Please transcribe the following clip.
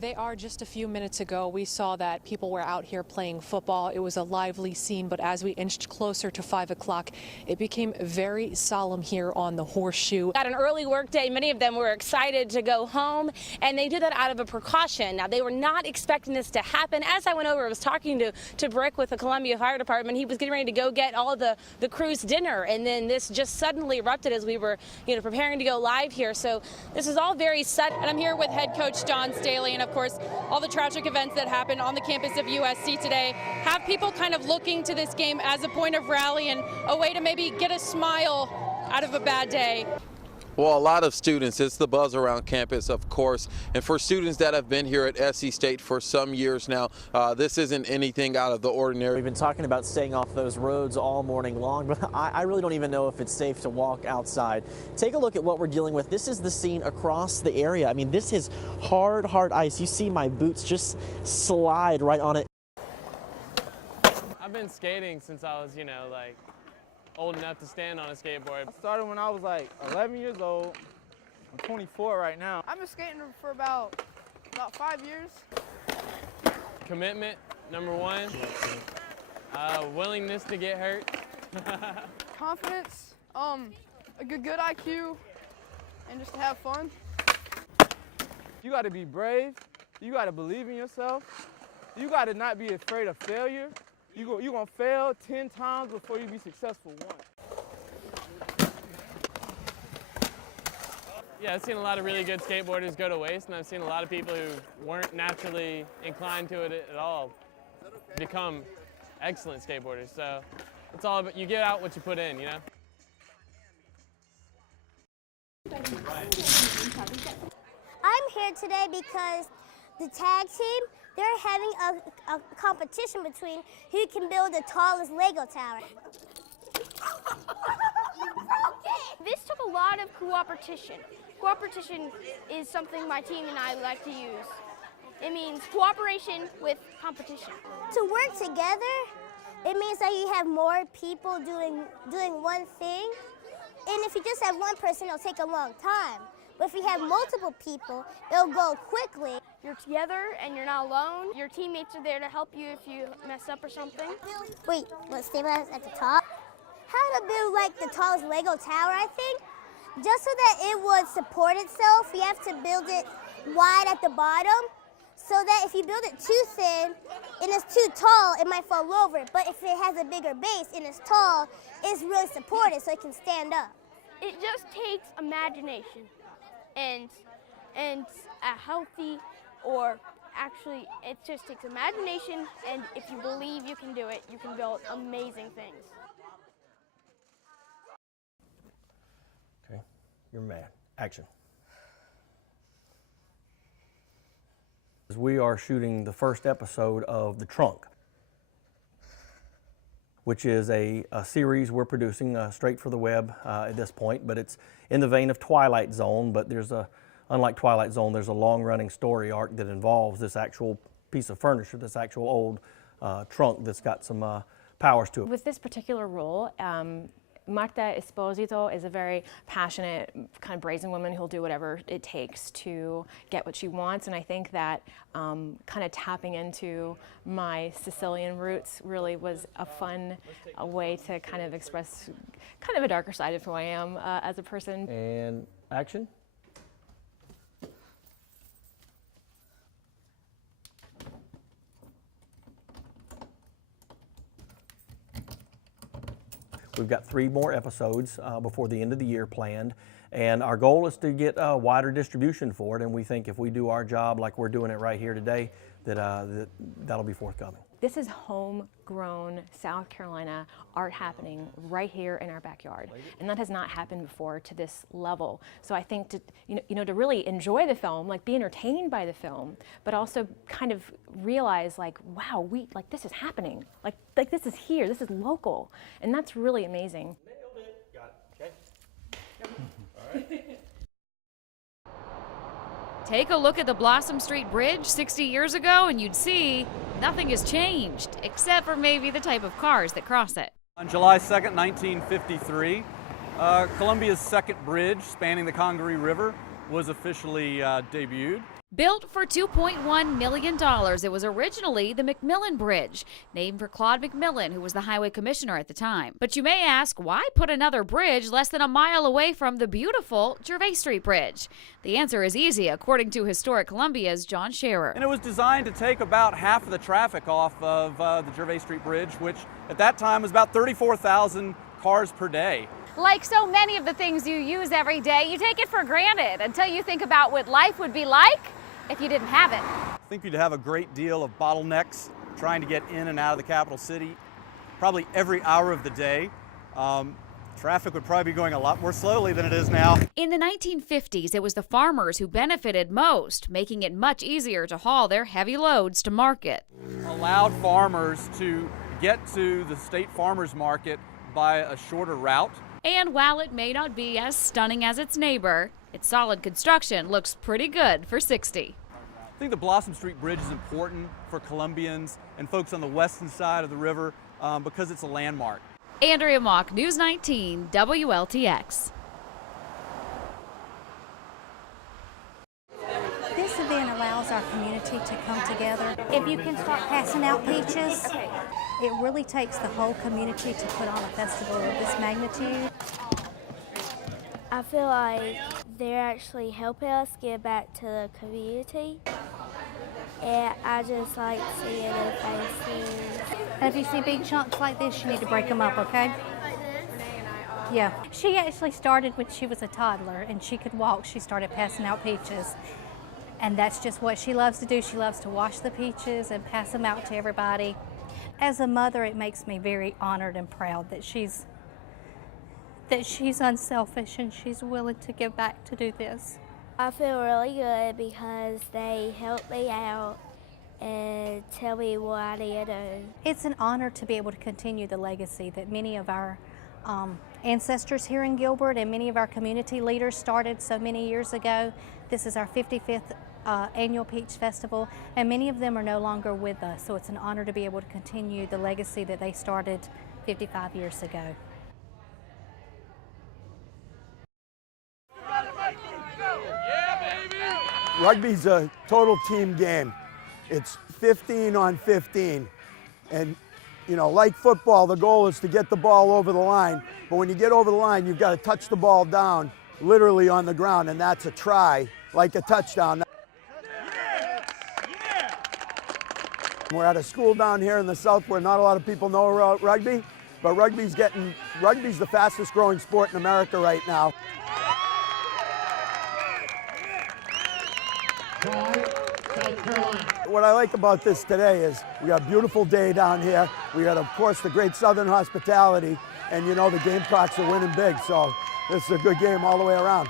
They are. Just a few minutes ago, we saw that people were out here playing football. It was a lively scene, but as we inched closer to 5 o'clock, it became very solemn here on the Horseshoe. Got an early work day. Many of them were excited to go home, and they did that out of a precaution. Now, they were not expecting this to happen. As I went over, I was talking to Brick with the Columbia Fire Department. He was getting ready to go get all the crew's dinner, and then this just suddenly erupted as we were, preparing to go live here. So this is all very sudden. And I'm here with head coach John Staley, and of course, all the tragic events that happened on the campus of USC today have people kind of looking to this game as a point of rally and a way to maybe get a smile out of a bad day. Well, a lot of students, it's the buzz around campus, of course, and for students that have been here at SC State for some years now, this isn't anything out of the ordinary. We've been talking about staying off those roads all morning long, but I really don't even know if it's safe to walk outside. Take a look at what we're dealing with. This is the scene across the area. I mean, this is hard ice. You see my boots just slide right on it. I've been skating since I was, like old enough to stand on a skateboard. I started when I was like 11 years old. I'm 24 right now. I've been skating for about 5 years. Commitment, number one. Willingness to get hurt. Confidence, a good IQ, and just to have fun. You got to be brave. You got to believe in yourself. You got to not be afraid of failure. You're going to fail 10 times before you be successful once. Yeah, I've seen a lot of really good skateboarders go to waste, and I've seen a lot of people who weren't naturally inclined to it at all become excellent skateboarders. So it's all about, you get out what you put in, I'm here today because the tag team, they're having a competition between who can build the tallest Lego tower. This took a lot of cooperation. Cooperation is something my team and I like to use. It means cooperation with competition. To work together, it means that you have more people doing one thing. And if you just have one person, it'll take a long time. But if you have multiple people, it'll go quickly. You're together and you're not alone. Your teammates are there to help you if you mess up or something. Wait, let's stabilize at the top. How to build like the tallest Lego tower, I think. Just so that it would support itself, you have to build it wide at the bottom, so that if you build it too thin and it's too tall, it might fall over. But if it has a bigger base and it's tall, it's really supported so it can stand up. It just takes imagination and a healthy, or actually it just takes imagination, and if you believe you can do it, you can build amazing things. Okay, you're mad. Action. We are shooting the first episode of The Trunk, which is a series we're producing straight for the web at this point, but it's in the vein of Twilight Zone, but unlike Twilight Zone, there's a long-running story arc that involves this actual piece of furniture, this actual old trunk that's got some powers to it. With this particular role, Marta Esposito is a very passionate, kind of brazen woman who'll do whatever it takes to get what she wants, and I think that kind of tapping into my Sicilian roots really was a fun way to kind of express kind of a darker side of who I am as a person. And action. We've got 3 more episodes before the end of the year planned, and our goal is to get a wider distribution for it, and we think if we do our job like we're doing it right here today, that'll be forthcoming. This is homegrown South Carolina art happening right here in our backyard, and that has not happened before to this level. So I think to to really enjoy the film, like be entertained by the film, but also kind of realize like, wow, this is happening, like this is here, this is local, and that's really amazing. Nailed it. Got it. Okay. All right. Take a look at the Blossom Street Bridge 60 years ago and you'd see nothing has changed, except for maybe the type of cars that cross it. On July 2nd, 1953, Columbia's second bridge spanning the Congaree River was officially debuted. Built for $2.1 million, it was originally the McMillan Bridge, named for Claude McMillan, who was the highway commissioner at the time. But you may ask, why put another bridge less than a mile away from the beautiful Gervais Street Bridge? The answer is easy, according to Historic Columbia's John Scherer. And it was designed to take about half of the traffic off of the Gervais Street Bridge, which at that time was about 34,000 cars per day. Like so many of the things you use every day, you take it for granted until you think about what life would be like if you didn't have it. I think you'd have a great deal of bottlenecks trying to get in and out of the capital city, probably every hour of the day. Traffic would probably be going a lot more slowly than it is now. In the 1950s, it was the farmers who benefited most, making it much easier to haul their heavy loads to market. Allowed farmers to get to the state farmers market by a shorter route. And while it may not be as stunning as its neighbor, its solid construction looks pretty good for 60. I think the Blossom Street Bridge is important for Columbians and folks on the western side of the river because it's a landmark. Andrea Mock, News 19, WLTX. This event allows our community to come together. If you can start passing out peaches, it really takes the whole community to put on a festival of this magnitude. I feel like they're actually helping us give back to the community. And I just like seeing their faces. And if you see big chunks like this, you need to break them up, okay? Yeah. She actually started when she was a toddler and she could walk. She started passing out peaches. And that's just what she loves to do. She loves to wash the peaches and pass them out to everybody. As a mother, it makes me very honored and proud that she's unselfish and she's willing to give back to do this. I feel really good because they help me out and tell me what I need to do. It's an honor to be able to continue the legacy that many of our ancestors here in Gilbert and many of our community leaders started so many years ago. This is our 55th annual Peach Festival, and many of them are no longer with us, so it's an honor to be able to continue the legacy that they started 55 years ago. Rugby's a total team game. It's 15 on 15. And, you know, like football, the goal is to get the ball over the line. But when you get over the line, you've got to touch the ball down, literally on the ground, and that's a try, like a touchdown. We're at a school down here in the South where not a lot of people know about rugby, but rugby's the fastest growing sport in America right now. What I like about this today is we got a beautiful day down here. We got, of course, the great Southern hospitality, and you know the Gamecocks are winning big, so this is a good game all the way around.